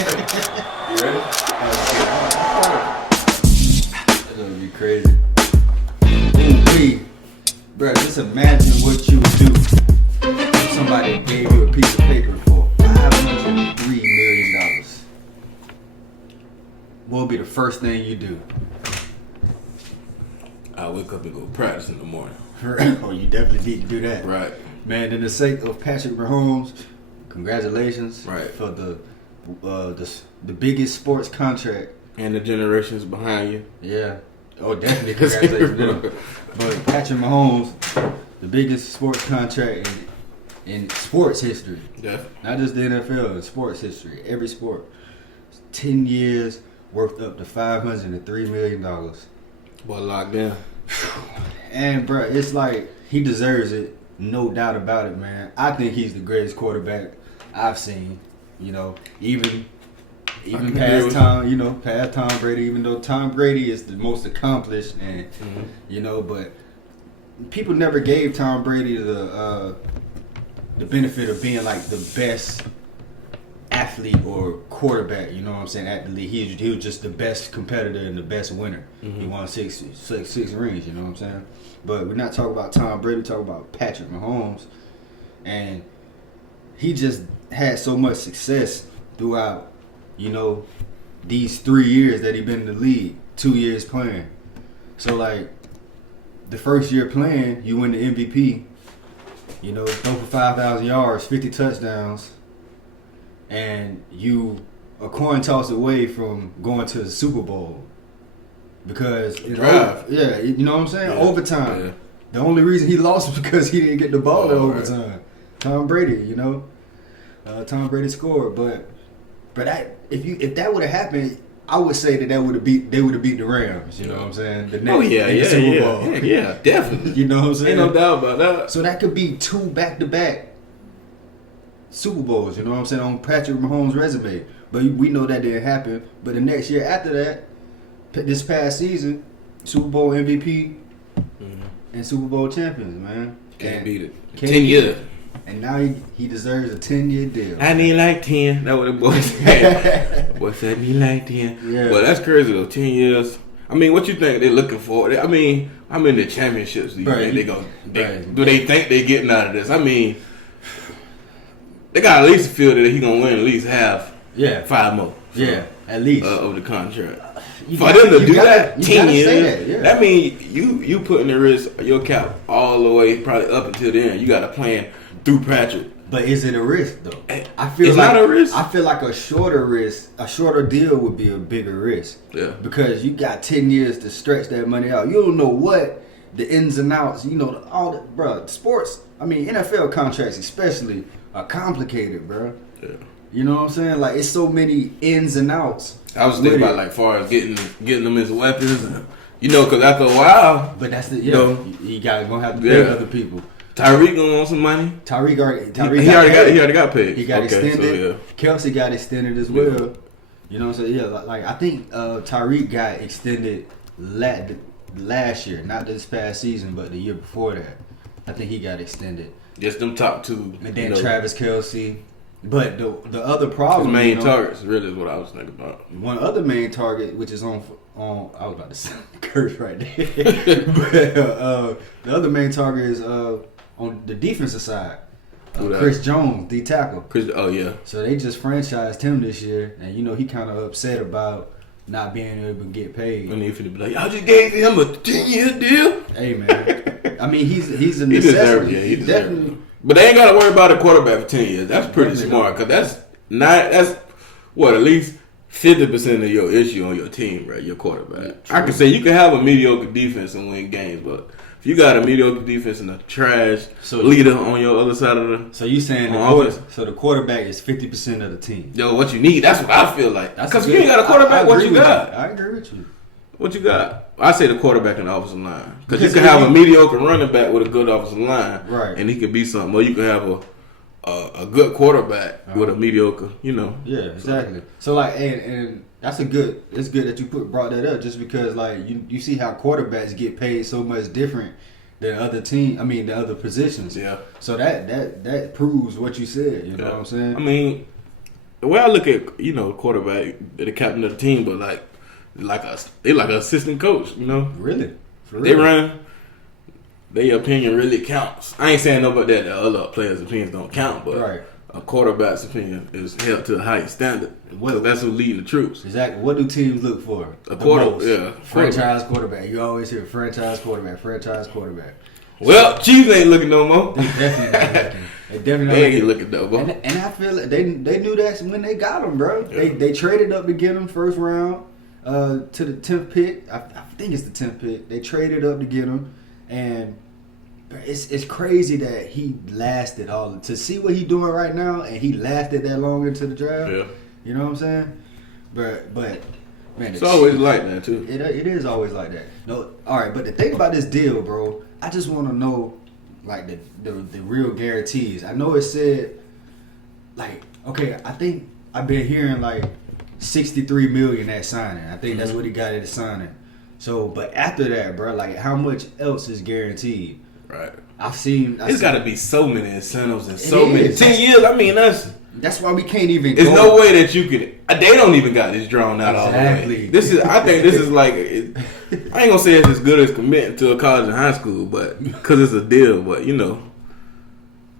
You ready? That's gonna be crazy. Ooh, bro, just imagine what you would do if somebody gave you a piece of paper for $503 million. What would be the first thing you do? I wake up and go practice in the morning. Oh, you definitely need to do that. Right. Man, in the sake of Patrick Mahomes, congratulations for the biggest sports contract. And the generations behind you. Yeah. Oh, definitely congratulations to them. But Patrick Mahomes, the biggest sports contract in sports history. Yeah. Not just the NFL, in sports history. Every sport. 10 years, worth up to $503 million. Boy, locked down. And, bro, it's like, he deserves it. No doubt about it, man. I think he's the greatest quarterback I've seen. You know, even past Tom Brady. Even though Tom Brady is the most accomplished, and you know, but people never gave Tom Brady the benefit of being like the best athlete or quarterback. You know what I'm saying? At the league, he was just the best competitor and the best winner. He won six rings. You know what I'm saying? But we're not talking about Tom Brady. We're talking about Patrick Mahomes, and he just had so much success throughout, you know, these 3 years that he been in the league, 2 years playing. So, like, the first year playing, you win the MVP, you know, throw for 5,000 yards, 50 touchdowns, and you a coin toss away from going to the Super Bowl. Because, you know what I'm saying? Yeah. Overtime. Yeah. The only reason he lost was because he didn't get the ball in overtime. Tom Brady, you know? Tom Brady scored, but if that would have happened, I would say that they would have beat the Rams. You know what I'm saying? The next Super Bowl. Yeah, definitely. You know what I'm saying? Ain't no doubt about that. So that could be 2 back-to-back Super Bowls. You know what I'm saying, on Patrick Mahomes' resume. But we know that didn't happen. But the next year after that, this past season, Super Bowl MVP and Super Bowl champions, man. Can't beat it. 10 years. And now he deserves a 10-year deal. I need like 10. That's what the boy said. Boy said, I need like 10. Yeah. Well, that's crazy though. 10 years. I mean, what you think they're looking for? I mean, I'm in the championships. Do they think they're getting out of this? I mean, they got at least feel that he's going to win at least half. Yeah. 5 more. Yeah, at least. Of the contract. For them to do that, 10 years, that means you putting the risk, your cap all the way probably up until the end. You got a plan through Patrick. But is it a risk though? It's not a risk. I feel like a shorter deal would be a bigger risk. Yeah. Because you got 10 years to stretch that money out. You don't know what the ins and outs, you know, all the sports. I mean, NFL contracts especially are complicated, bro. Yeah. You know what I'm saying? Like, it's so many ins and outs. I was thinking about, like, far as getting them as weapons, and, you know, because after a while, but that's the you know, gonna have to pay other people. Tyreek gonna want some money. Tyreek he already got paid. He got extended. So, yeah. Kelsey got extended as well. You know what I'm saying? Yeah, like I think Tyreek got extended last year, not this past season, but the year before that. I think he got extended. Just them top two. And then Travis Kelsey. But the other problem, his main targets really is what I was thinking about. One other main target, which is on I was about to say curse right there. But the other main target is on the defensive side. Chris Jones, D tackle. So they just franchised him this year, and you know he kind of upset about not being able to get paid. And if he'd be like, "I just gave him a 10-year deal." Hey man, I mean he's a necessity. He deserves it. But they ain't got to worry about a quarterback for 10 years. That's pretty smart, because that's what, at least 50% of your issue on your team, right? Your quarterback. Yeah, I can say you can have a mediocre defense and win games, but if you got a mediocre defense and a trash leader on your other side of the so you saying the quarterback is 50% of the team. Yo, what you need? That's what I feel like. Because if you ain't got a quarterback, what you got? I agree with you. What you got? I say the quarterback and the offensive line. Because you can have a mediocre running back with a good offensive line, right? And he could be something. Or you can have a good quarterback with a mediocre, you know. Yeah, exactly. So like, and it's good that you brought that up, just because like you see how quarterbacks get paid so much different than the other positions. Yeah. So that proves what you said. You know what I'm saying? I mean, the way I look at quarterback, the captain of the team, but they like an assistant coach. Really, they run. Their opinion really counts. I ain't saying nobody that the other players' opinions don't count, but right. A quarterback's opinion is held to a higher standard. That's who's leading the troops. Exactly. What do teams look for? Franchise quarterback. You always hear franchise quarterback. Well, Chiefs ain't looking no more. They definitely ain't looking no more. And I feel like they knew that when they got him, bro. Yeah. They traded up to get him first round to the 10th pick. I think it's the 10th pick. They traded up to get him, and it's crazy that he lasted to see what he's doing right now, and he lasted that long into the draft. Yeah. You know what I'm saying? But man, it's always like that too. It is always like that. No, all right. But the thing about this deal, bro, I just want to know like the real guarantees. I know it said like I think I've been hearing like $63 million at signing. I think that's what he got at the signing. So, but after that, bro, like how much else is guaranteed? Right. It's got to be so many incentives and so many 10 years. I mean, that's why we can't even. There's no way that you could. They don't even got this drawn out all the way. I think this is like. I ain't gonna say it's as good as committing to a college and high school, but because it's a deal. But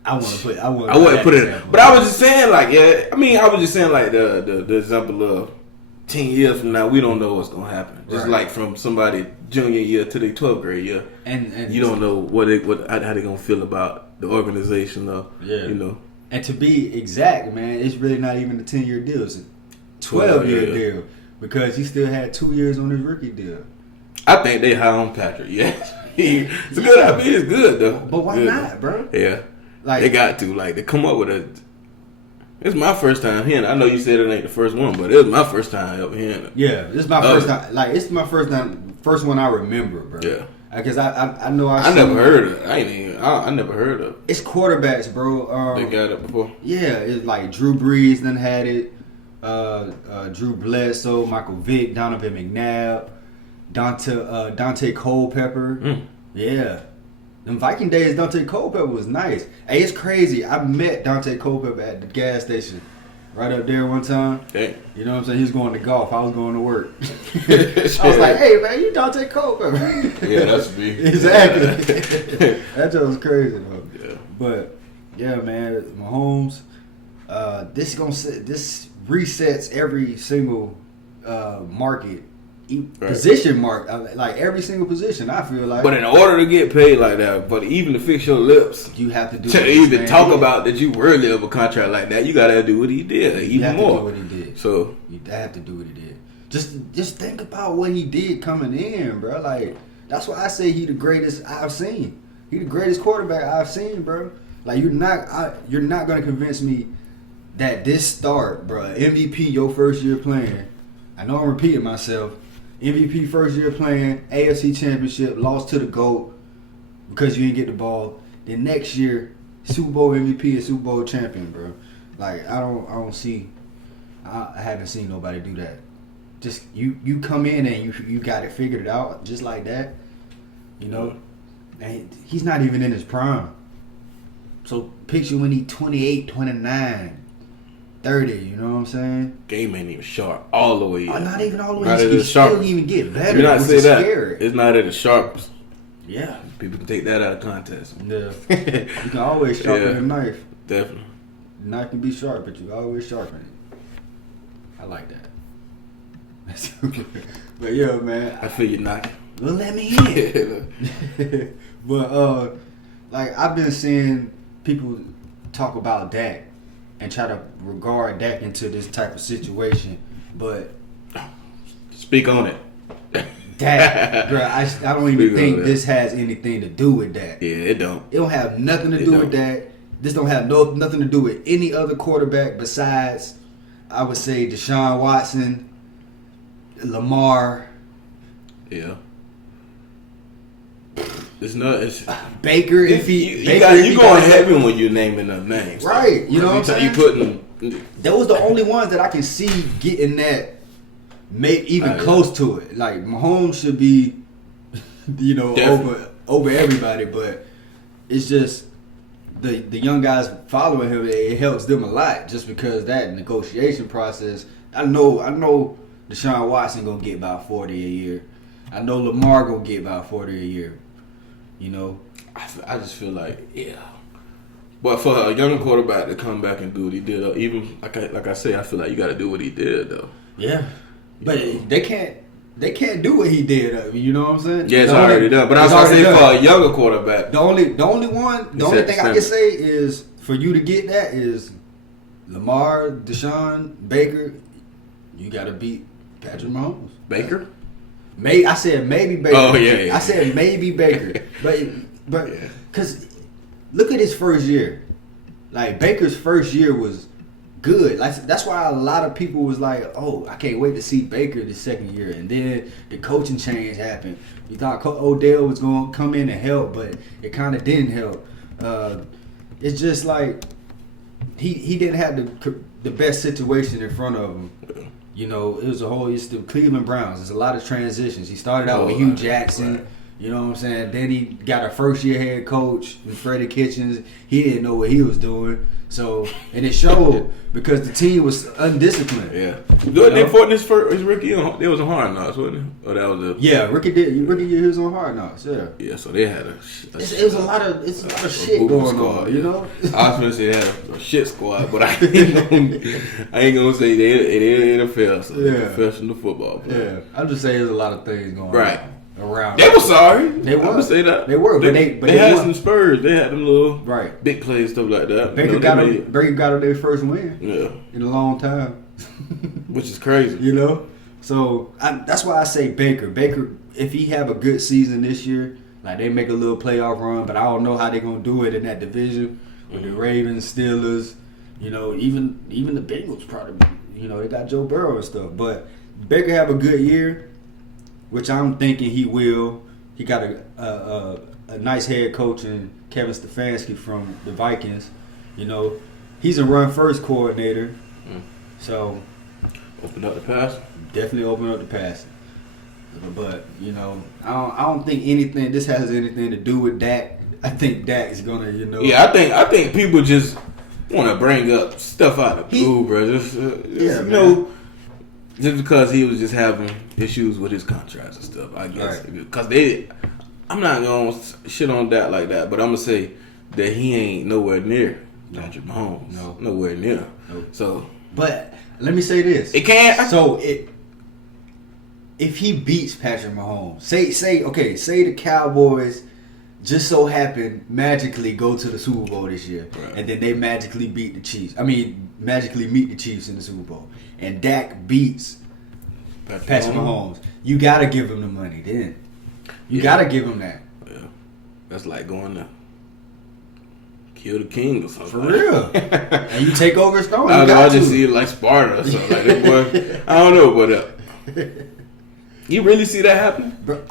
I wouldn't put it. But I was just saying, like, yeah. I mean, I was just saying, like the example of 10 years from now, we don't know what's gonna happen. Just like from somebody junior year to their 12th grade year, and you don't know how they gonna feel about the organization or And to be exact, man, it's really not even a 10-year deal. It's a 12-year deal because he still had 2 years on his rookie deal. I think they high on Patrick. Yeah, it's a good. I mean, it's good though. But why not, bro? Yeah, like they got to they come up with a. It's my first time hearing it. I know you said it ain't the first one, but it was my first time ever hearing it. Yeah, it's my first time. Like it's my first one I remember, bro. Yeah. Because I know I never heard of it. I never heard of it. It's quarterbacks, bro. They got it before. Yeah, it's like Drew Brees done had it. Drew Bledsoe, Michael Vick, Donovan McNabb, Dante Culpepper. Yeah. Them Viking days, Dante Culpepper was nice. Hey, it's crazy. I met Dante Culpepper at the gas station right up there one time. Hey. You know what I'm saying? He was going to golf. I was going to work. I was like, hey, man, you Dante Culpepper. Yeah, that's me. Exactly. That just was crazy, though. Yeah. But, yeah, man, Mahomes, this resets every single market. Position mark, like every single position. I feel like, but in order to get paid like that, but even to fix your lips, you have to do to even talk about that you worthy of a contract like that. You gotta do what he did, even more. You have to do what he did. So you have to do what he did. Just think about what he did coming in, bro. Like that's why I say he the greatest I've seen. He the greatest quarterback I've seen, bro. Like you're not gonna convince me that this start, bro. MVP your first year playing. I know I'm repeating myself. MVP first year playing, AFC Championship, lost to the GOAT because you didn't get the ball. Then next year, Super Bowl MVP and Super Bowl champion, bro. Like I haven't seen nobody do that. Just you come in and you got it figured out just like that. You know, and he's not even in his prime. So picture when he's 28, 29. 30, you know what I'm saying? Game ain't even sharp all the way. Not even all the way. He still even get better. You're not saying that. Scary. It's not at the sharpest. Yeah. People can take that out of context. Yeah. You can always sharpen a knife. Definitely. The knife can be sharp, but you always sharpen it. I like that. But yeah, man. I feel you knocking. Well, let me in. But like I've been seeing people talk about Dak and try to regard Dak into this type of situation, but speak on it. Dak, bro, I don't even think this has anything to do with that. Yeah, it don't. It don't have nothing to do with that. This don't have nothing to do with any other quarterback besides, I would say, Deshaun Watson, Lamar. Yeah. It's not. It's Baker. You going heavy when you're naming them names, right? You know what I'm saying? You putting. Those the only ones that I can see getting that, even close to it. Like Mahomes should be, over everybody, but it's just the young guys following him, it helps them a lot just because that negotiation process. I know Deshaun Watson gonna get about 40 a year. I know Lamar gonna get about 40 a year. You know, I just feel like but for a younger quarterback to come back and do what he did, even like I say, I feel like you got to do what he did though. Yeah, but they can't do what he did. You know what I'm saying? Yeah, it's already done. But I was gonna say for a younger quarterback, the only thing I can say is for you to get that is Lamar, Deshaun, Baker. You got to beat Patrick Mahomes. Baker. I said maybe Baker. Oh yeah. I said maybe Baker, but because look at his first year. Like Baker's first year was good. Like that's why a lot of people was like, "Oh, I can't wait to see Baker this second year." And then the coaching change happened. You thought Odell was going to come in and help, but it kind of didn't help. It's just like he didn't have the best situation in front of him. You know, it's the Cleveland Browns. There's a lot of transitions. He started out with Hugh Jackson. Right. You know what I'm saying? Then he got a first-year head coach in Freddie Kitchens. He didn't know what he was doing. So, and it showed because the team was undisciplined. Yeah. They fought his rookie year. They was on Hard Knocks, wasn't it? Or that was rookie year he was on Hard Knocks. Yeah. Yeah. So they had it's a lot of shit going squad, on. You know. I was gonna say they had a shit squad, but I ain't gonna say they NFL, so they're professional football players. Yeah. I'm just saying there's a lot of things going on. Around. They were sorry. They were. I would say that. They were, but they had won. some spurs. They had them little big plays, stuff like that. Baker got their first win. Yeah. In a long time. Which is crazy. You know? So that's why I say Baker. Baker, if he have a good season this year, like they make a little playoff run, but I don't know how they're gonna do it in that division with the Ravens, Steelers, you know, even the Bengals probably, you know, they got Joe Burrow and stuff. But Baker have a good year, which I'm thinking he will. He got a nice head coach in Kevin Stefanski from the Vikings. You know, he's a run first coordinator. So open up the pass. Definitely open up the pass. But you know, I don't think this has anything to do with Dak. I think Dak is gonna, you know. Yeah, I think people just want to bring up stuff out of blue, bro. You know. Just because he was just having issues with his contracts and stuff, I guess. Because I'm not going to shit on that like that, but I'm going to say that he ain't nowhere near Patrick Mahomes. No. Nowhere near. No. So, but let me say this. It can't. So, if he beats Patrick Mahomes, say the Cowboys just so happen magically go to the Super Bowl this year, and then they magically beat the Chiefs. Magically meet the Chiefs in the Super Bowl. And Dak beats Patrick Mahomes. You got to give him the money then. You got to give him that. Yeah. That's like going to kill the king or something. For real. And you take over his throne. I just see it like Sparta or something. Like that boy. I don't know, but you really see that happen? Bro,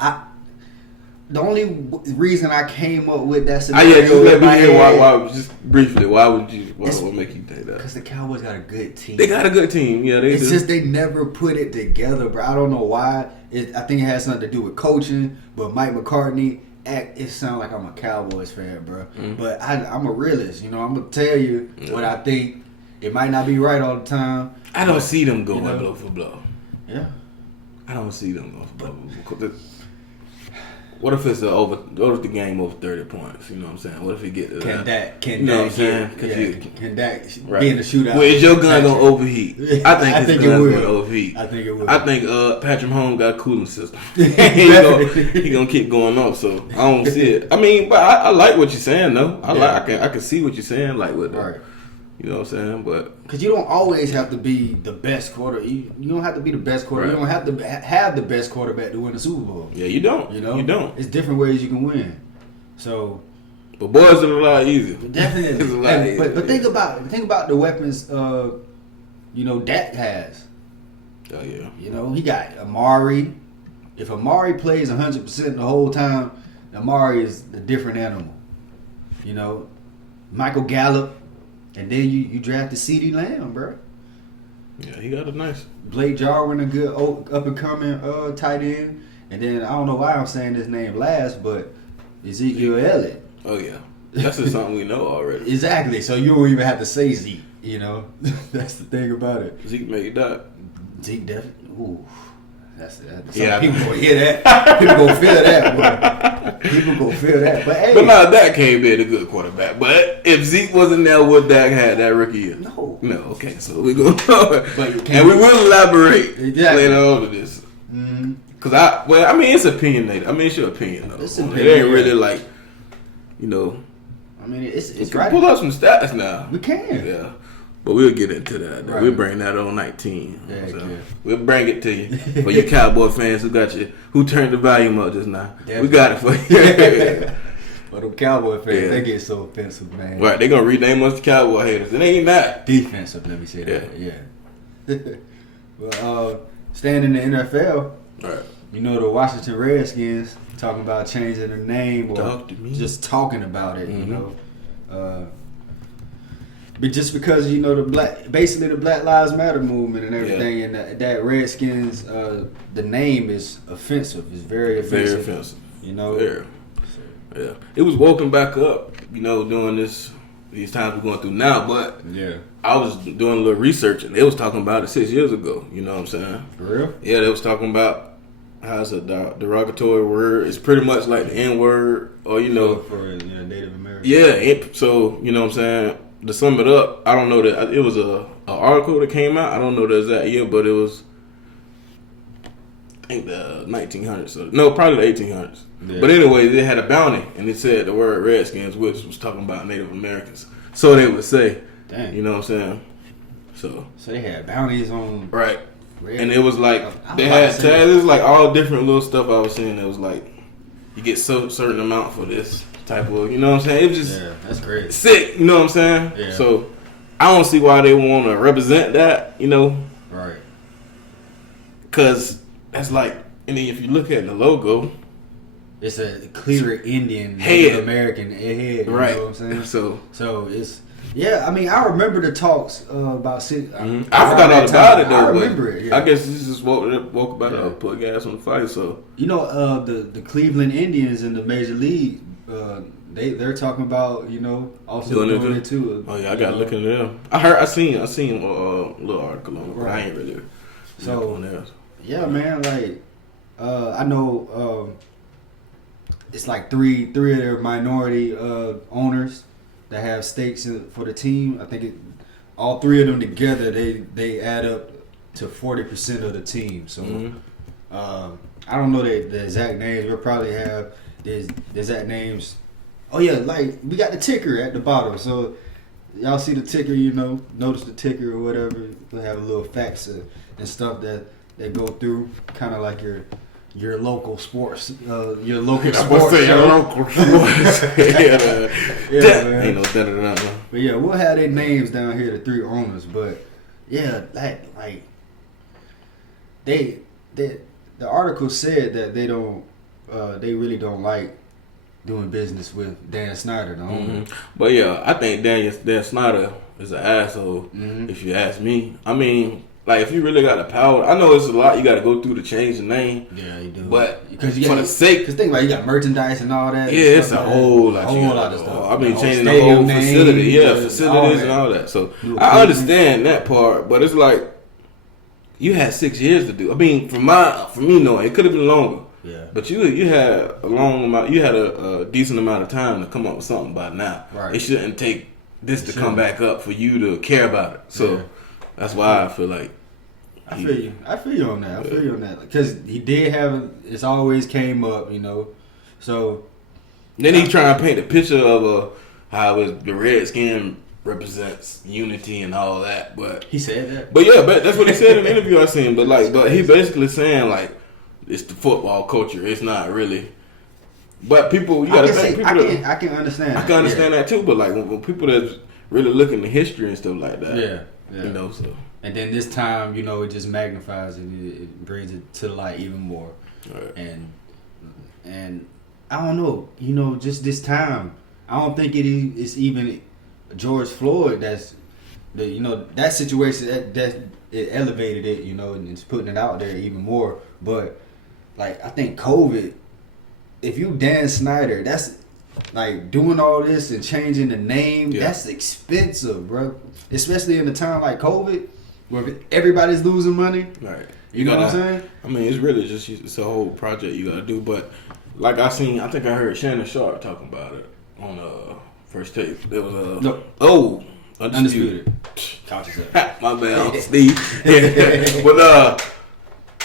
the only reason I came up with that scenario, just let me hear why. Just briefly, why would you? What would make you think that? Because the Cowboys got a good team. They got a good team. Yeah, they do. It's just they never put it together, bro. I don't know why. I think it has something to do with coaching. But Mike McCartney, it sounds like I'm a Cowboys fan, bro. Mm-hmm. But I'm a realist. You know, I'm gonna tell you what I think. It might not be right all the time. I don't see them going blow for blow. Yeah, I don't see them going for blow. What if it's what if the game over 30 points? You know what I'm saying? What if he get to that? Can you know what I'm saying? Can Dak be in the shootout? Well, is your gun gonna overheat? I think his gun's gonna overheat. I think it will. I think Patrick Mahomes got a cooling system. he gonna keep going off. So I don't see it. I mean, but I like what you're saying though. I can see what you're saying. Like with you know what I'm saying? But because you don't always have to be the best quarter. You don't have to be the best quarter. You don't have to have the best quarterback to win the Super Bowl. Yeah, you don't. You know, you don't. It's different ways you can win. So, but boys, it's a lot easier. Definitely, it's a lot easier. But think about the weapons. Dak has. Oh yeah. You know, he got Amari. If Amari plays 100% the whole time, Amari is a different animal. You know, Michael Gallup. And then you drafted CeeDee Lamb, bro. Yeah, he got a nice. Blake Jarwin, a good up and coming tight end. And then I don't know why I'm saying this name last, but Ezekiel Elliott. Oh yeah. That's just something we know already. Exactly. So you don't even have to say Zeke. You know, that's the thing about it. Zeke made that. Zeke definitely. Ooh, that's Yeah. People gonna hear that. People gonna feel that. Boy. People gonna feel that. But hey, But now Dak can't be a good quarterback. But if Zeke wasn't there, would Dak had that rookie year? no. Okay. So we go, and we we will elaborate Exactly. later on to this. Mm-hmm. Cause I mean, it's opinionated. I mean, it's your opinion though. It's It opinion, ain't really yeah. like, you know. I mean, it's We can right. pull up some stats now. We can. Yeah. But we'll get into that. Right. We'll bring that on 19. Yeah, So yeah. we'll bring it to you. For you Cowboy fans who turned the volume up just now. Definitely. We got it for you. But them Cowboy fans, Yeah. they get so offensive, man. Right, they gonna rename us the Cowboy haters. It ain't that. Defensive, let me say that. Yeah. Well, staying in the NFL, Right. you know, the Washington Redskins talking about changing their name or Talk to me. just talking about it, Mhm. you know. But just because, you know, basically the Black Lives Matter movement and everything, and that Redskins, the name is offensive. It's very offensive. Very offensive. You know. Very. Yeah. It was woken back up, you know, during these times we're going through now, but Yeah. I was doing a little research and they was talking about it 6 years ago, you know what I'm saying? For real? Yeah, they was talking about how it's a derogatory word. It's pretty much like the N-word or, you know. For Native Americans. Yeah, so, you know what I'm saying? To sum it up, I don't know that it was a article that came out. I don't know the exact year, but it was, I think the 1900s. No, probably the 1800s. Yeah. But anyway, they had a bounty, and it said the word Redskins, which was talking about Native Americans. So they would say, Dang. you know what I'm saying? So they had bounties on. right, Red. and it was like I'm they about had to say tags. It was like all different little stuff I was seeing. It was like you get certain amount for this type of, you know what I'm saying? It was just Yeah, that's crazy. sick, you know what I'm saying? Yeah. So I don't see why they want to represent that, you know, Right. because that's like, and then if you look at the logo, It's a clear Indian Head. Native American head. You right? know what I'm saying? So it's I mean, I remember the talks about I forgot all about it though. I but remember it. Yeah. I guess this just woke about it, put gas on the fire. So You know, the Cleveland Indians in the Major League, they're talking about, you know, also doing it too. Oh yeah, I got to look into them. I seen a little article on it, but I Right. ain't really. So on else. yeah, man, like I know it's like three of their minority owners that have stakes for the team. I think all three of them together they add up to 40% of the team. So I don't know the exact names. We'll probably have the exact names. Oh yeah, like we got the ticker at the bottom. So y'all see the ticker, you know, notice the ticker or whatever. We'll have a little facts and stuff that go through, kind of like your local sports, your local sports show. local sports. Yeah, man. Ain't no better than that. But yeah, we'll have their names down here, the three owners. But yeah, like the article said that they really don't like doing business with Dan Snyder, the owner. But yeah, I think Dan Snyder is an asshole. If you ask me, I mean, like if you really got the power, I know it's a lot you got to go through to change the name. Yeah, you do. But because for the sake, because think about it, you got merchandise and all that. yeah, it's a whole lot. Of stuff. I mean, The changing the stadium whole name, facility, all facilities that. and all that. So New I equipment. understand that part, but it's like you had 6 years to do. I mean, for me, no, it could have been longer. Yeah. But you had a long amount. You had a decent amount of time to come up with something by now. Right. It shouldn't take this to come back up for you to care about it. So Yeah. that's why I feel like. I feel you on that. Because he did have it's always came up, you know. So Then he trying to paint a picture of how the Redskin represents unity and all that, but he said that. But yeah, but that's what he said in the interview I seen. But he basically saying like it's the football culture. It's not really. But people, you gotta think people. I can understand. I can understand that too. But like when people that's really looking at history and stuff like that, Yeah. you know. So And then this time, you know, it just magnifies it. It brings it to light even more. right. And I don't know, you know, just this time, I don't think it's even George Floyd that's the, you know, that situation that it elevated it, you know, and it's putting it out there even more. But like I think COVID, if you Dan Snyder, like doing all this and changing the name, that's expensive, bro. Especially in a time like COVID, where everybody's losing money. Right. You know what I'm saying? I mean, it's really it's a whole project you gotta do. But like I think I heard Shannon Sharp talking about it on First Take. There was Undisputed. My bad, Steve.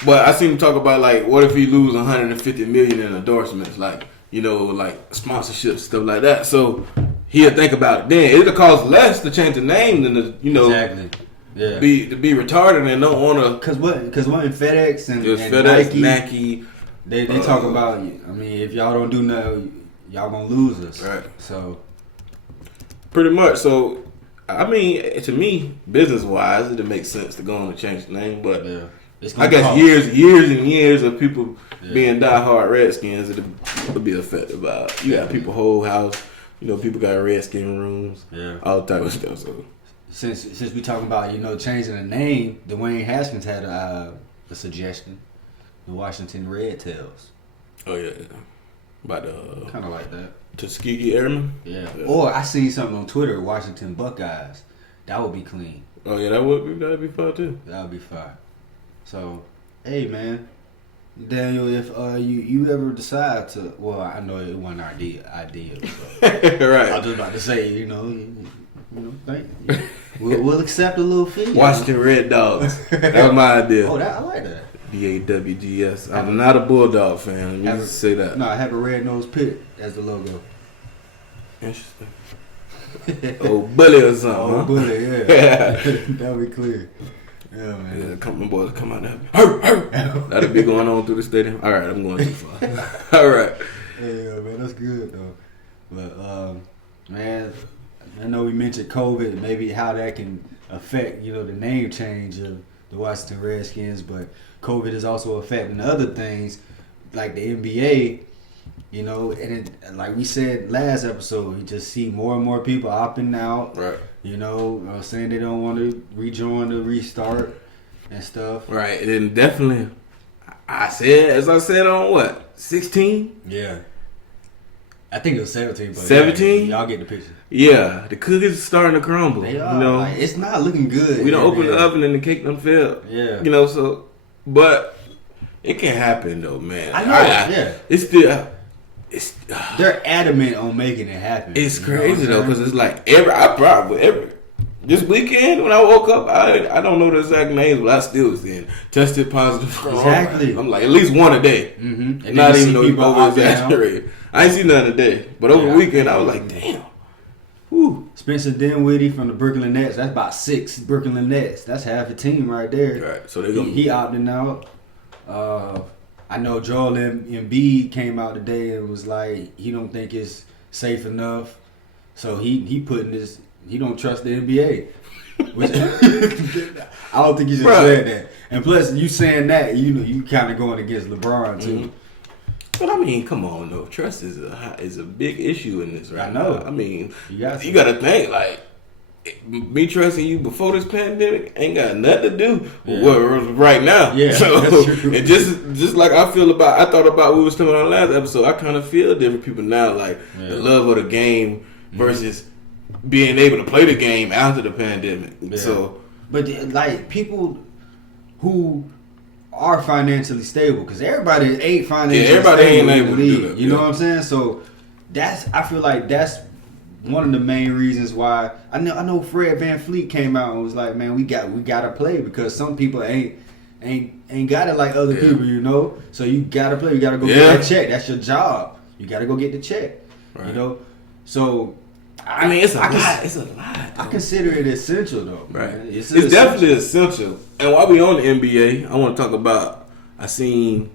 But I seen him talk about like, what if he lose 150 million in endorsements, like, you know, like sponsorships, stuff like that. So he'll think about it. Then it'll cost less to change the name than to, you know, exactly. Yeah. be retarded and don't want to. Cause what in FedEx and FedEx, Nike, they talk about. I mean, if y'all don't do nothing, y'all gonna lose us. Right. So pretty much. So I mean, to me, business wise, it makes sense to go on and change the name, but. Yeah. I guess years and years of people being diehard Redskins, it'll be affected by it. You got people whole house, you know, people got Redskin rooms, all type of stuff. So since we talking about, you know, changing the name, Dwayne Haskins had a suggestion, the Washington Red Tails. Oh yeah, about kind of like that. Tuskegee Airmen. Yeah. Or I seen something on Twitter, Washington Buckeyes. That would be clean. Oh yeah, that'd be fire too. That would be fire. So, hey man, Daniel, if you ever decide to, well, I know it wasn't our idea. So right. I was just about to say, you know, we'll accept a little fee. Washington Red Dogs. That was my idea. Oh, I like that. DAWGS. I'm not a Bulldog fan. Let me just say that. No, I have a red-nosed pit as the logo. Interesting. Bully or something. Oh, Bully, yeah. That'll be clear. Yeah, man. Yeah, my boys come out there. That'll be going on through the stadium. All right, I'm going too far. All right. Yeah, man, that's good though. But man, I know we mentioned COVID, maybe how that can affect, you know, the name change of the Washington Redskins, but COVID is also affecting other things like the NBA. You know, and like we said last episode, you just see more and more people opting out. Right. You know, saying they don't want to rejoin the restart and stuff. Right. And then definitely, I said on what, 16? Yeah. I think it was 17. 17? Y'all get the picture. Yeah. The cookies are starting to crumble. They are. You know, like, it's not looking good. We don't open the oven and the cake done fell. Yeah. You know, so, but it can happen though, man. I know. Yeah. It's still. They're adamant on making it happen. It's crazy though, because it's like this weekend when I woke up, I don't know the exact names, but I still was in tested positive for exactly. I'm like at least one a day. Mm-hmm. Not even though you over exaggerated. I ain't seen none today, but over the weekend I was like, damn. Whew. Spencer Dinwiddie from the Brooklyn Nets. That's about 6 Brooklyn Nets. That's half a team right there. Right. So he opting out. I know Joel Embiid came out today and was like he don't think it's safe enough, so he putting this. He don't trust the NBA. Which, I don't think you just said that. And plus, you saying that you kind of going against LeBron too. Mm-hmm. But I mean, come on, though. Trust is a big issue in this right now. I mean, you got to think like. Me trusting you before this pandemic ain't got nothing to do with what it was right now. Yeah, so, that's true. and just like I thought about what we was talking about on the last episode, I kind of feel different people now, like the love of the game versus being able to play the game after the pandemic. Yeah. So, but like people who are financially stable, because everybody ain't financially stable ain't in able the to league. do that. You know what I'm saying? So I feel like that's one of the main reasons why I know Fred VanVleet came out and was like, man, we gotta play, because some people ain't got it like other people, you know. So you gotta play. You gotta go get that check. That's your job. You gotta go get the check. Right. You know. So I mean, it's a lot. It's a lot. I consider it essential though. Right. It's definitely essential. And while we on the NBA, I want to talk about. I seen.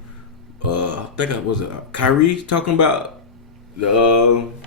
I think Kyrie talking about doing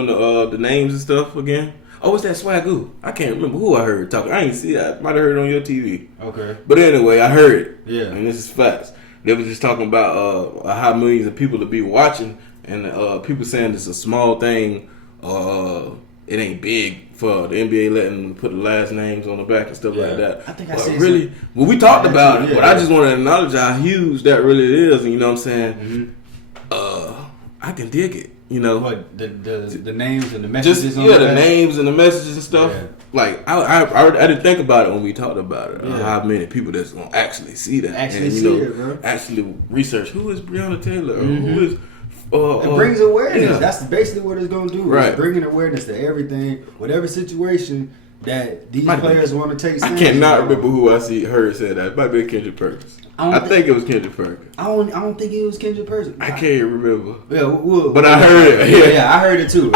the names and stuff again. Oh, it's that Swagoo. I can't remember who I heard talking. I ain't see it. I might have heard it on your TV. Okay. But anyway, I heard it. Yeah. And this is facts. They was just talking about how millions of people to be watching, and people saying it's a small thing. It ain't big for the NBA letting them put the last names on the back and stuff like that. I think I said really. Well, we talked about it, but I just want to acknowledge how huge that really is. And you know what I'm saying? Mm-hmm. I can dig it. You know, what the names and the messages. Just on the names and the messages and stuff. Yeah. Like I didn't think about it when we talked about it. Yeah. How many people that's gonna actually see that, Actually and, see it, bro. Actually research who is Breonna Taylor, or Mm-hmm. who is. It brings awareness. Yeah. That's basically what it's gonna do. Right. It's bringing awareness to everything, whatever situation that these players want to take. I cannot remember who I heard say that. It might be Kendrick Perkins. I think it was Kendrick Perkins. I don't think it was Kendrick Perkins. I can't remember. Yeah, but I heard it. Yeah, I heard it too.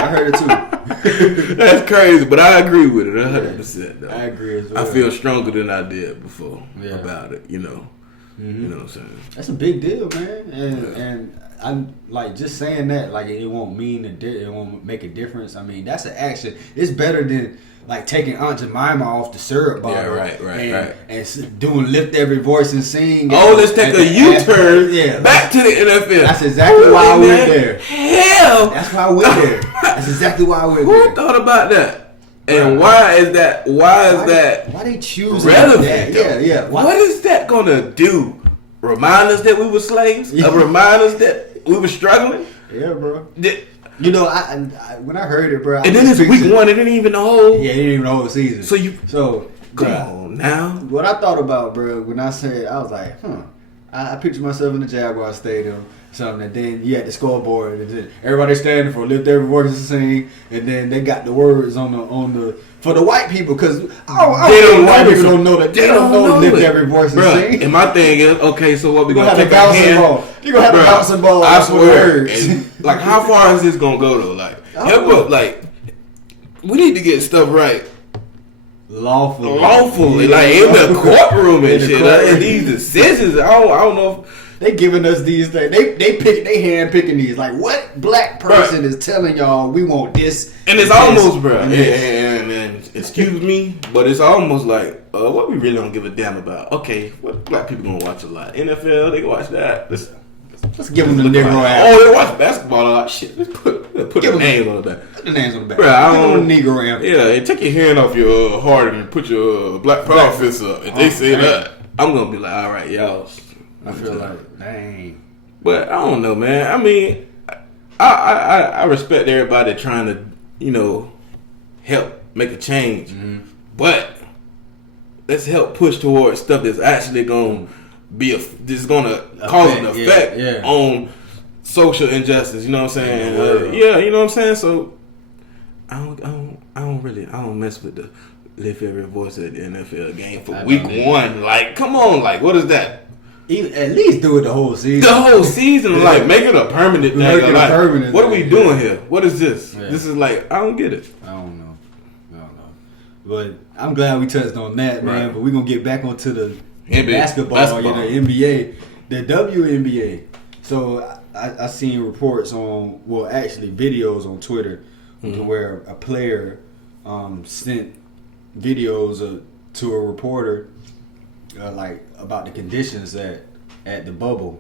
That's crazy, but I agree with it 100%. Though. I agree as well. I feel stronger than I did before about it. Mm-hmm. You know what I'm saying? That's a big deal, man. And I'm like just saying that like it won't mean it won't make a difference. I mean that's an action. It's better than like taking Aunt Jemima off the syrup bottle, and doing lift every voice and sing. Let's take a U-turn back to the NFL. That's exactly why I went there. Hell, that's why I went there. That's exactly why I went there. Who thought about that? And why is that? Why they choose relevant? That? Yeah. What is that gonna do? Remind us that we were slaves? Remind us that we were struggling? Yeah, bro. You know, I when I heard it, bro. And then it's week 1. It didn't even know. Yeah, it didn't even the whole season. So come on now. What I thought about, bro, when I said, I was like, I pictured myself in the Jaguar Stadium, something, and then you had the scoreboard, and then everybody standing for lift every voice and sing, and then they got the words on the for the white people, because white people don't know that. They don't know lift every voice and sing. And my thing is, okay, so what we gonna take a bouncing ball? You gonna have a bouncing ball? I swear. And, like, how far is this gonna go though? Like, help us, like, we need to get stuff right. Lawfully, like in the courtroom and shit. And these decisions, I don't know. They giving us these things. They hand picking these. Like, what black person is telling y'all we want this? And it's almost, bro. And excuse me, but it's almost like what we really don't give a damn about. Okay, what black people gonna watch a lot? NFL, they can watch that. Let's give them the Negro app. Oh, they watch basketball a lot. Shit, let's put the names on the back. Put the names on the back. Bro, I don't give them the Negro app. Yeah, take your hand off your heart and put your black power fist up. If they say that, I'm gonna be like, all right, y'all. I feel like, dang. But I don't know, man. I mean, I respect everybody trying to, help make a change. Mm-hmm. But let's help push towards stuff that's actually going to be cause an effect on social injustice. You know what I'm saying? You know what I'm saying? So I don't mess with the lift every voice at the NFL game for week 1. Like, come on, like, what is that? At least do it the whole season. The whole season, like, make it a permanent thing. Like, permanent what are we doing here? What is this? Yeah. This is like, I don't get it. I don't know. But I'm glad we touched on that, man. Right. But we're going to get back onto the basketball. The NBA, the WNBA. So I seen reports on, videos on Twitter where a player sent videos to a reporter like about the conditions at the bubble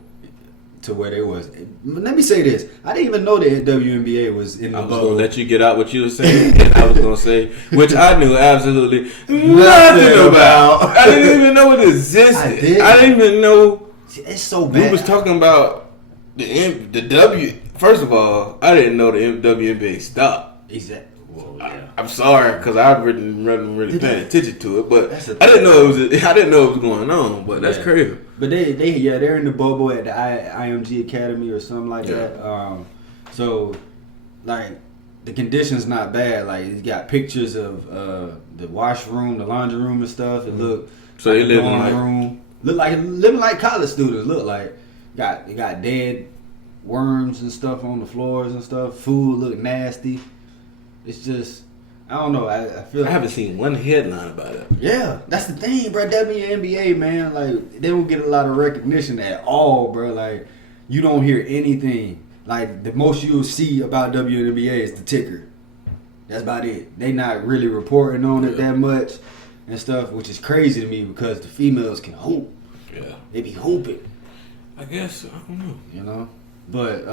to where they was. Let me say this: I didn't even know the WNBA was in the bubble. I was gonna let you get out what you were saying, and I was gonna say, which I knew absolutely nothing about. I didn't even know it existed. I didn't even know. It's so bad. We was talking about the W. First of all, I didn't know the WNBA stopped. Exactly. I'm sorry because I wasn't really paying attention to it, but I didn't know it was going on. But that's crazy. But they're in the bubble at the IMG Academy or something like that. So like the conditions not bad. Like it's got pictures of the washroom, the laundry room and stuff. It look so they living like college students. Look like it got dead worms and stuff on the floors and stuff. Food look nasty. It's just, I don't know. I feel I haven't seen one headline about it. Yeah, that's the thing, bro. WNBA, man, like they don't get a lot of recognition at all, bro. Like you don't hear anything. Like the most you'll see about WNBA is the ticker. That's about it. They not really reporting on it that much and stuff, which is crazy to me because the females can hoop. Yeah, they be hooping. I guess I don't know. You know, but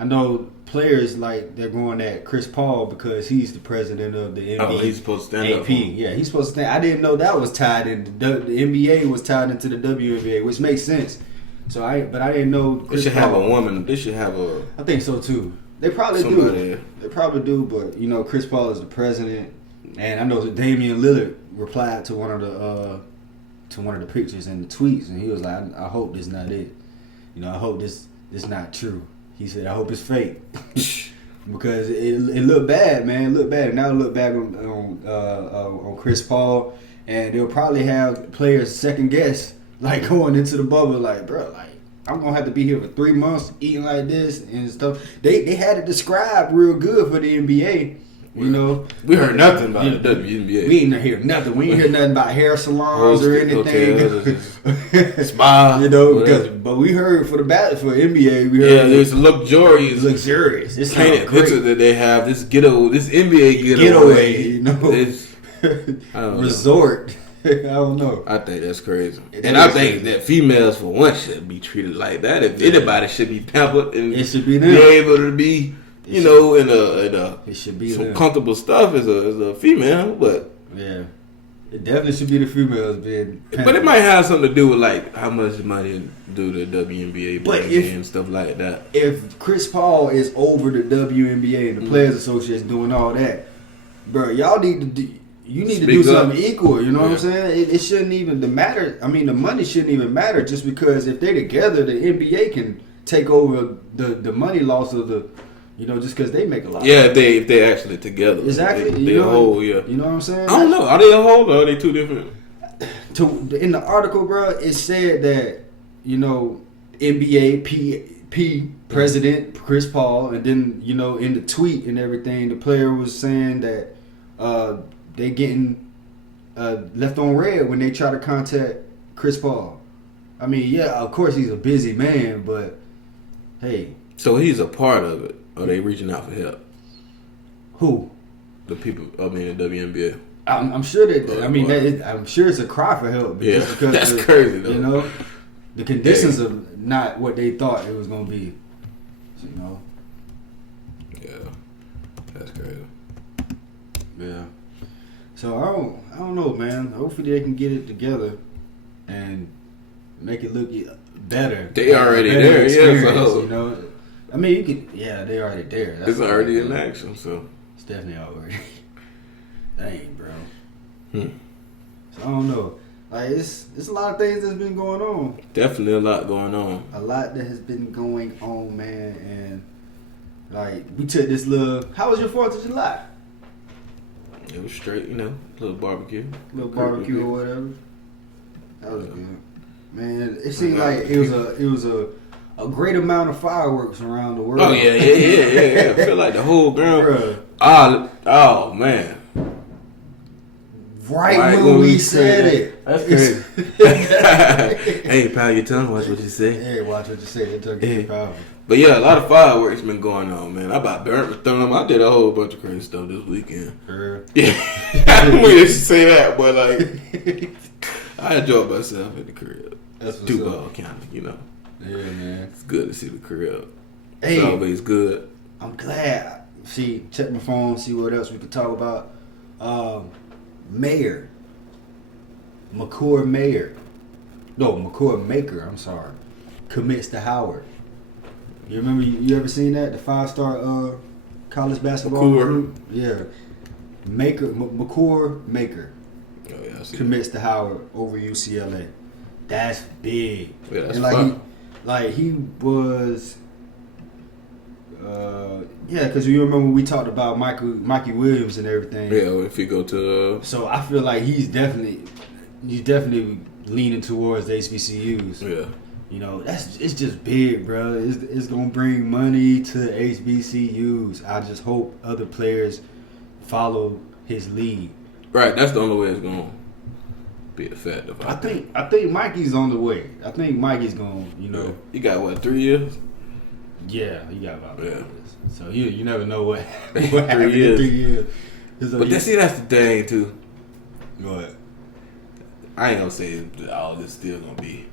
I know players like they're going at Chris Paul because he's the president of the NBA. Oh, he's supposed to stand AP. up. Yeah, he's supposed to stand. I didn't know that was tied in. The NBA was tied into the WNBA, which makes sense. So I didn't know. They should have a woman. They should have a. I think so too. They probably somebody. do. They probably do, but you know, Chris Paul is the president, and I know that Damian Lillard replied to one of the pictures and the tweets, and he was like, "I hope this not it. You know, I hope this not true." He said, "I hope it's fake." Because it looked bad, man. It looked bad. Now it looked bad on Chris Paul, and they'll probably have players second guess, like going into the bubble, like, bro, like I'm gonna have to be here for 3 months eating like this and stuff. They had it described real good for the NBA. You know, we heard nothing about the WNBA. We ain't hear nothing. We ain't hear nothing about hair salons or anything. Spa, you know, but we heard for NBA. We heard there's luxurious. It's painted picture that they have this NBA getaway. You know, I don't resort. I don't know. I think that's crazy, I think that females for one should be treated like that. If anybody should be pampered and it should be them. Be able to be. You know, in a it should be some comfortable stuff as a female, but yeah, it definitely should be the females being. But it might have something to do with like how much money do the WNBA bring and stuff like that. If Chris Paul is over the WNBA and the Players Association doing all that, bro, y'all need to do something equal. You know what I'm saying? It shouldn't even matter. I mean, the money shouldn't even matter just because if they're together, the NBA can take over the money loss of the. You know, just because they make a lot. Yeah, if they actually together. Exactly. They a whole, yeah. You know what I'm saying? I don't know. Are they a whole or are they two different? In the article, bro, it said that, you know, NBA P president Chris Paul, and then, you know, in the tweet and everything, the player was saying that they getting left on red when they try to contact Chris Paul. I mean, yeah, of course he's a busy man, but hey. So he's a part of it. Are they reaching out for help? Who? The people. I mean, the WNBA. I'm sure that. I mean, I'm sure it's a cry for help. Yeah, that's crazy though. You know, the conditions are not what they thought it was gonna be. You know. Yeah, that's crazy. Yeah. So I don't know, man. Hopefully they can get it together and make it look better. They already there, yeah. So you know. I mean, you could, they already there. It's already in action, so. It's definitely already. Dang, bro. So I don't know. Like, it's a lot of things that's been going on. Definitely a lot going on. A lot that has been going on, man. And, like, we took this little. How was your 4th of July? It was straight, you know, little barbecue. Little barbecue or whatever. That was good. Man, it seemed like it was a great amount of fireworks around the world. Oh yeah. I feel like the whole ground. Oh man. Right when we said it. That's crazy. Hey, pal, your tongue. Watch what you say. Hey, watch what you say. It took power. But yeah, a lot of fireworks been going on, man. I about burnt my thumb. I did a whole bunch of crazy stuff this weekend. Yeah. I didn't mean to say that, but like, I enjoyed myself in the crib. That's what's Duval County, you know. Yeah, man. It's good to see the crib. Hey, it's always good. I'm glad. Check my phone, see what else we could talk about. McCord Maker, I'm sorry, commits to Howard. You remember, you ever seen that? The 5-star college basketball recruit? Yeah. McCord Maker commits to Howard over UCLA. That's big. Yeah, that's and fun. He was, because you remember we talked about Mikey Williams and everything. Yeah, if you go to. So I feel like he's definitely leaning towards the HBCUs. Yeah. You know, it's just big, bro. It's gonna bring money to HBCUs. I just hope other players follow his lead. Right, that's the only way it's gonna be effective. I think Mikey's on the way. I think Mikey's gonna, you know. You got what, 3 years? Yeah, he got about 3 years. So you never know what happens 3 years. in 3 years. But that's the thing too. What? I ain't gonna say all this still gonna be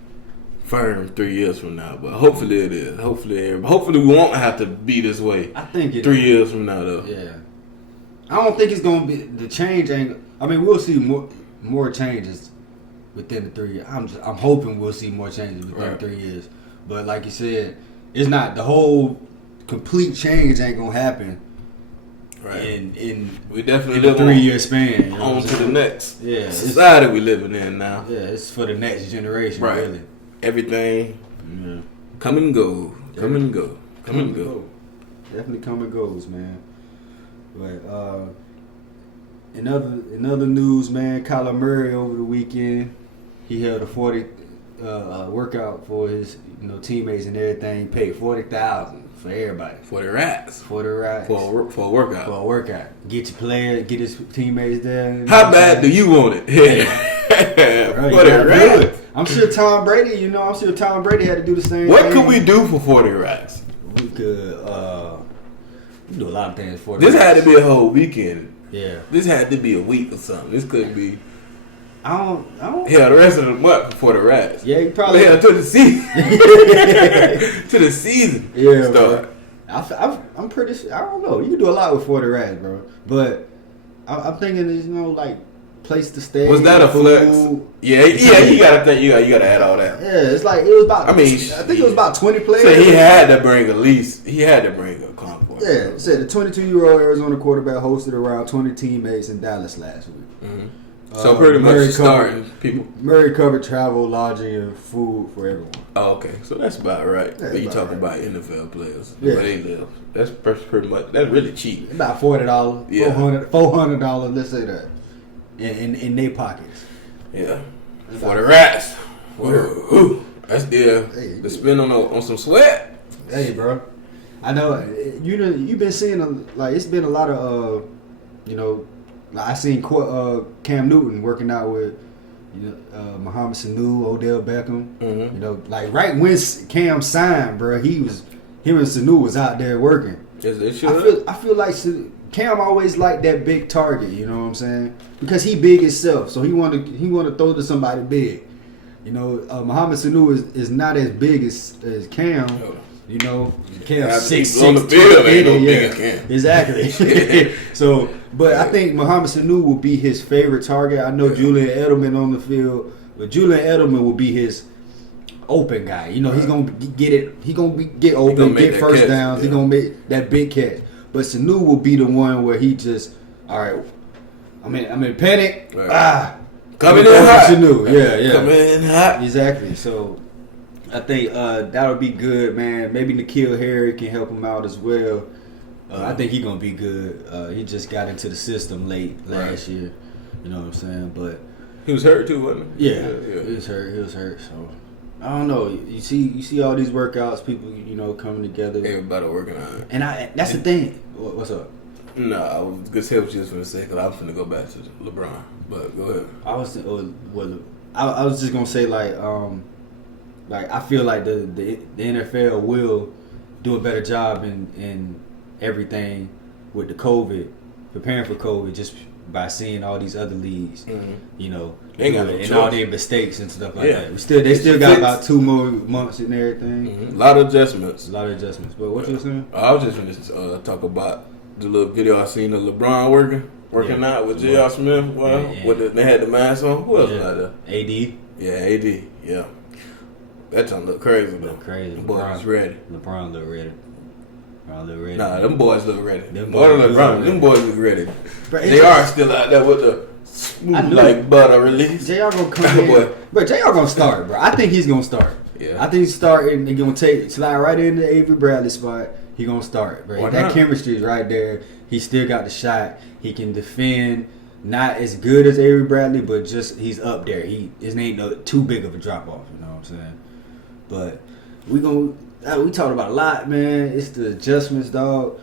firm 3 years from now, but hopefully it is. Hopefully we won't have to be this way. I think it 3 years from now though. Yeah. I don't think it's gonna be the change. I mean, we'll see more changes within the 3 years. I'm hoping we'll see more changes within 3 years. But like you said, it's not the whole complete change ain't gonna happen. Right. In we definitely in a live 3-year span. You know on to the next society we living in now. Yeah, it's for the next generation. Right. Really. Everything come and go. Come and go. Come and go. Definitely come and goes, man. But in other news, man, Kyler Murray over the weekend, he held a 40 workout for his teammates and everything. Paid $40,000 for everybody. For the rats. For a workout. For a workout. Get your players, get his teammates there. How bad do you want it? Bro, for the rats. I'm sure Tom Brady. I'm sure Tom Brady had to do the same. What thing. could we do for 40 rats? We could do a lot of things for. This had to be a whole weekend. Yeah. This had to be a week or something. This couldn't be. I don't. Yeah, the rest of the month for the rats. Yeah, you probably. Yeah, to the season. To the season. Yeah, start. I'm pretty sure. I don't know. You can do a lot with 40 rats, bro. But I'm thinking, like place to stay. Was that a flex? Yeah. You gotta think. You gotta add all that. Yeah, it's like it was about. I think it was about 20 players. So he had to bring at least. He had to bring a convoy. Yeah, it said the 22-year-old Arizona quarterback hosted around 20 teammates in Dallas last week. Mm-hmm. So pretty much starting people. Murray covered travel, lodging, and food for everyone. Oh, okay. So that's about right. That's When you about talking about NFL players, Yeah. where they live, that's pretty much. That's really cheap. About $40, Yeah. $400. Let's say that in their pockets. Yeah. For the rats. Whoa. That's Hey, the spin on some sweat. Hey, bro. I know you've been seeing it's been a lot of I seen Cam Newton working out with Mahomes Sanu, Odell Beckham. Mm-hmm. Right when Cam signed, bro, him and Sanu was out there working. I feel like Cam always liked that big target. You know what I'm saying? Because he big himself, so he want to throw to somebody big. Mahomes Sanu is not as big as Cam. Oh. Cam 6'6", on the field, ain't no big as Cam. Exactly. So, but I think Mahomes Sanu will be his favorite target. I know Julian Edelman on the field, but Julian Edelman will be his open guy. He's gonna get it. He gonna get open, get first catch. downs. He gonna make that big catch. But Sanu will be the one where he just, all right, I'm in panic. Right. Coming in hot. Sanu. Yeah. Coming in hot. Exactly. So I think that'll be good, man. Maybe N'Keal Harry can help him out as well. I think he's gonna be good. He just got into the system late last year. You know what I'm saying? But he was hurt too, wasn't he? Yeah. He was hurt. So I don't know. You see all these workouts, people coming together. Everybody working on it. And that's the thing. What's up? No, I was gonna say what you was gonna say because I was gonna go back to LeBron. But go ahead. I was just gonna say I feel like the NFL will do a better job in everything with the COVID, preparing for COVID, just by seeing all these other leagues, They got no and choice. all their mistakes and stuff like that. They still got about 2 more months and everything. Mm-hmm. A lot of adjustments. But what you were saying? I was just gonna talk about the little video I seen of LeBron working out with J.R. Smith. They had the mask on. Who else was out there? AD. Yeah, AD. Yeah. That time look crazy though. Crazy. Them boys was ready. LeBron look ready. Nah, them boys look ready. Them boys look ready. Bro, They are still out there with the smooth like butter release. JR gonna come in. But JR gonna start, bro. I think he's gonna start. Yeah. I think he's starting. He's gonna slide right into the Avery Bradley spot. He gonna start, bro. That chemistry is right there. He still got the shot. He can defend. Not as good as Avery Bradley, but just he's up there. His ain't too big of a drop off. You know what I'm saying? But we talked about a lot, man. It's the adjustments, dog.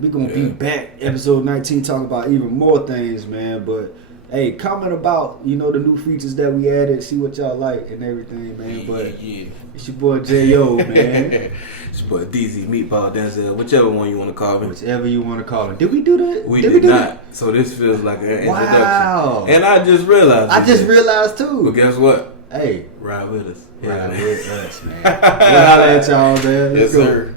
We gonna be back episode 19 talking about even more things, man. But hey, comment about the new features that we added. See what y'all like and everything, man. But it's your boy J.O., man. It's your boy DZ Meatball Denzel, whichever one you want to call me. Whichever you want to call him. Did we do that? We did not. So this feels like an introduction. Wow. And I just realized. Too. But guess what? Hey, ride with us. Ride with us, man. We'll holler at y'all, man. Yes, sir.